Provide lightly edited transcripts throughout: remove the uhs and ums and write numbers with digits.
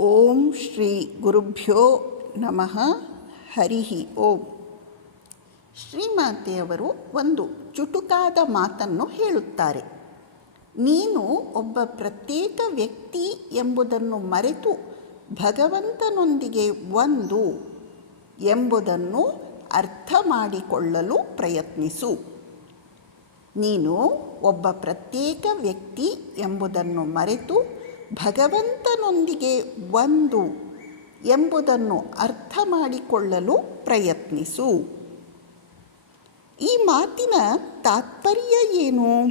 ಓಂ ಶ್ರೀ ಗುರುಭ್ಯೋ ನಮಃ. ಹರಿ ಓಂ. ಶ್ರೀಮಾತೆಯವರು ಒಂದು ಚುಟುಕಾದ ಮಾತನ್ನು ಹೇಳುತ್ತಾರೆ. ನೀನು ಒಬ್ಬ ಪ್ರತ್ಯೇಕ ವ್ಯಕ್ತಿ ಎಂಬುದನ್ನು ಮರೆತು ಭಗವಂತನೊಂದಿಗೆ ಒಂದು ಎಂಬುದನ್ನು ಅರ್ಥ ಮಾಡಿಕೊಳ್ಳಲು ಪ್ರಯತ್ನಿಸು. ನೀನು ಒಬ್ಬ ಪ್ರತ್ಯೇಕ ವ್ಯಕ್ತಿ ಎಂಬುದನ್ನು ಮರೆತು ಭಗವಂತನೊಂದಿಗೆ ಒಂದು ಎಂಬುದನ್ನು ಅರ್ಥ ಮಾಡಿಕೊಳ್ಳಲು ಪ್ರಯತ್ನಿಸು. ಈ ಮಾತಿನ ತಾತ್ಪರ್ಯ ಏನು?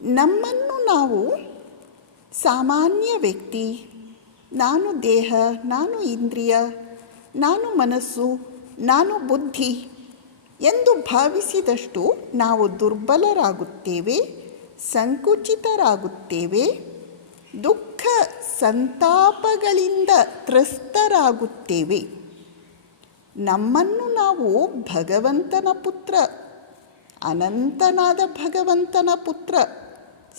ನಮ್ಮನ್ನು ನಾವು ಸಾಮಾನ್ಯ ವ್ಯಕ್ತಿ, ನಾನು ದೇಹ, ನಾನು ಇಂದ್ರಿಯ, ನಾನು ಮನಸ್ಸು, ನಾನು ಬುದ್ಧಿ ಎಂದು ಭಾವಿಸಿದಷ್ಟು ನಾವು ದುರ್ಬಲರಾಗುತ್ತೇವೆ, ಸಂಕುಚಿತರಾಗುತ್ತೇವೆ, ದುಃಖ ಸಂತಾಪಗಳಿಂದ ತ್ರಸ್ತರಾಗುತ್ತೇವೆ. ನಮ್ಮನ್ನು ನಾವು ಭಗವಂತನ ಪುತ್ರ, ಅನಂತನಾದ ಭಗವಂತನ ಪುತ್ರ,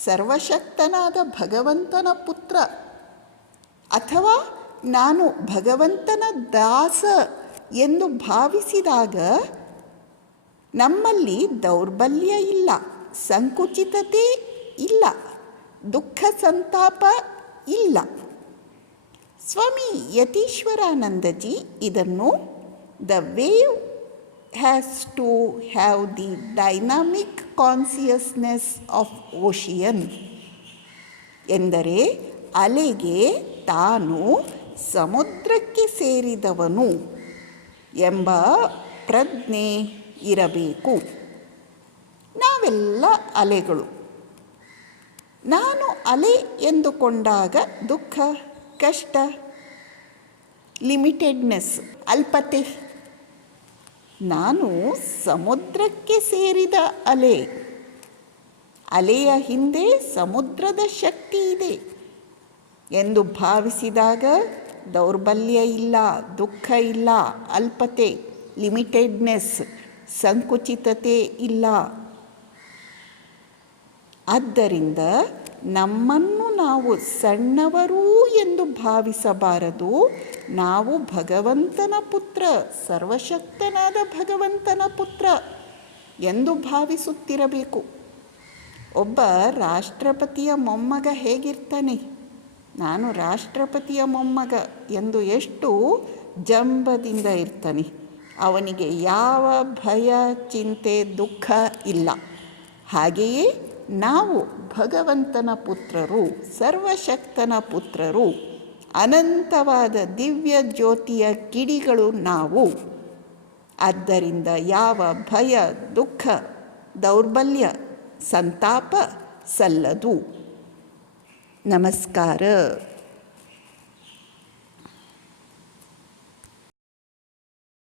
ಸರ್ವಶಕ್ತನಾದ ಭಗವಂತನ ಪುತ್ರ ಅಥವಾ ನಾನು ಭಗವಂತನ ದಾಸ ಎಂದು ಭಾವಿಸಿದಾಗ ನಮ್ಮಲ್ಲಿ ದೌರ್ಬಲ್ಯ ಇಲ್ಲ, ಸಂಕುಚಿತತೆ ಇಲ್ಲ, ದುಃಖ ಸಂತಾಪ ಇಲ್ಲ. ಸ್ವಾಮಿ ಯತೀಶ್ವರಾನಂದಜಿ ಇದನ್ನು the wave has to have the dynamic consciousness of ocean ಎಂದರೆ ಅಲೆಗೆ ತಾನು ಸಮುದ್ರಕ್ಕೆ ಸೇರಿದವನು ಎಂಬ ಪ್ರಜ್ಞೆ ಇರಬೇಕು. ನಾವೆಲ್ಲ ಅಲೆಗಳು. ನಾನು ಅಲೆ ಎಂದುಕೊಂಡಾಗ ದುಃಖ, ಕಷ್ಟ, ಲಿಮಿಟೆಡ್ನೆಸ್, ಅಲ್ಪತೆ. ನಾನು ಸಮುದ್ರಕ್ಕೆ ಸೇರಿದ ಅಲೆ. ಅಲೆಯ ಹಿಂದೆ ಸಮುದ್ರದ ಶಕ್ತಿ ಇದೆ ಎಂದು ಭಾವಿಸಿದಾಗ ದೌರ್ಬಲ್ಯ ಇಲ್ಲ, ದುಃಖ ಇಲ್ಲ, ಅಲ್ಪತೆ, ಲಿಮಿಟೆಡ್ನೆಸ್, ಸಂಕುಚಿತತೆ ಇಲ್ಲ. ಆದ್ದರಿಂದ ನಮ್ಮನ್ನು ನಾವು ಸಣ್ಣವರೂ ಎಂದು ಭಾವಿಸಬಾರದು. ನಾವು ಭಗವಂತನ ಪುತ್ರ, ಸರ್ವಶಕ್ತನಾದ ಭಗವಂತನ ಪುತ್ರ ಎಂದು ಭಾವಿಸುತ್ತಿರಬೇಕು. ಒಬ್ಬ ರಾಷ್ಟ್ರಪತಿಯ ಮೊಮ್ಮಗ ಹೇಗಿರ್ತಾನೆ? ನಾನು ರಾಷ್ಟ್ರಪತಿಯ ಮೊಮ್ಮಗ ಎಂದು ಎಷ್ಟು ಜಂಬದಿಂದ ಇರ್ತಾನೆ. ಅವನಿಗೆ ಯಾವ ಭಯ, ಚಿಂತೆ, ದುಃಖ ಇಲ್ಲ. ಹಾಗೆಯೇ ನಾವು ಭಗವಂತನ ಪುತ್ರರು, ಸರ್ವಶಕ್ತನ ಪುತ್ರರು, ಅನಂತವಾದ ದಿವ್ಯ ಜ್ಯೋತಿಯ ಕಿಡಿಗಳು ನಾವು. ಆದ್ದರಿಂದ ಯಾವ ಭಯ, ದುಃಖ, ದೌರ್ಬಲ್ಯ, ಸಂತಾಪ ಸಲ್ಲದು. ನಮಸ್ಕಾರ.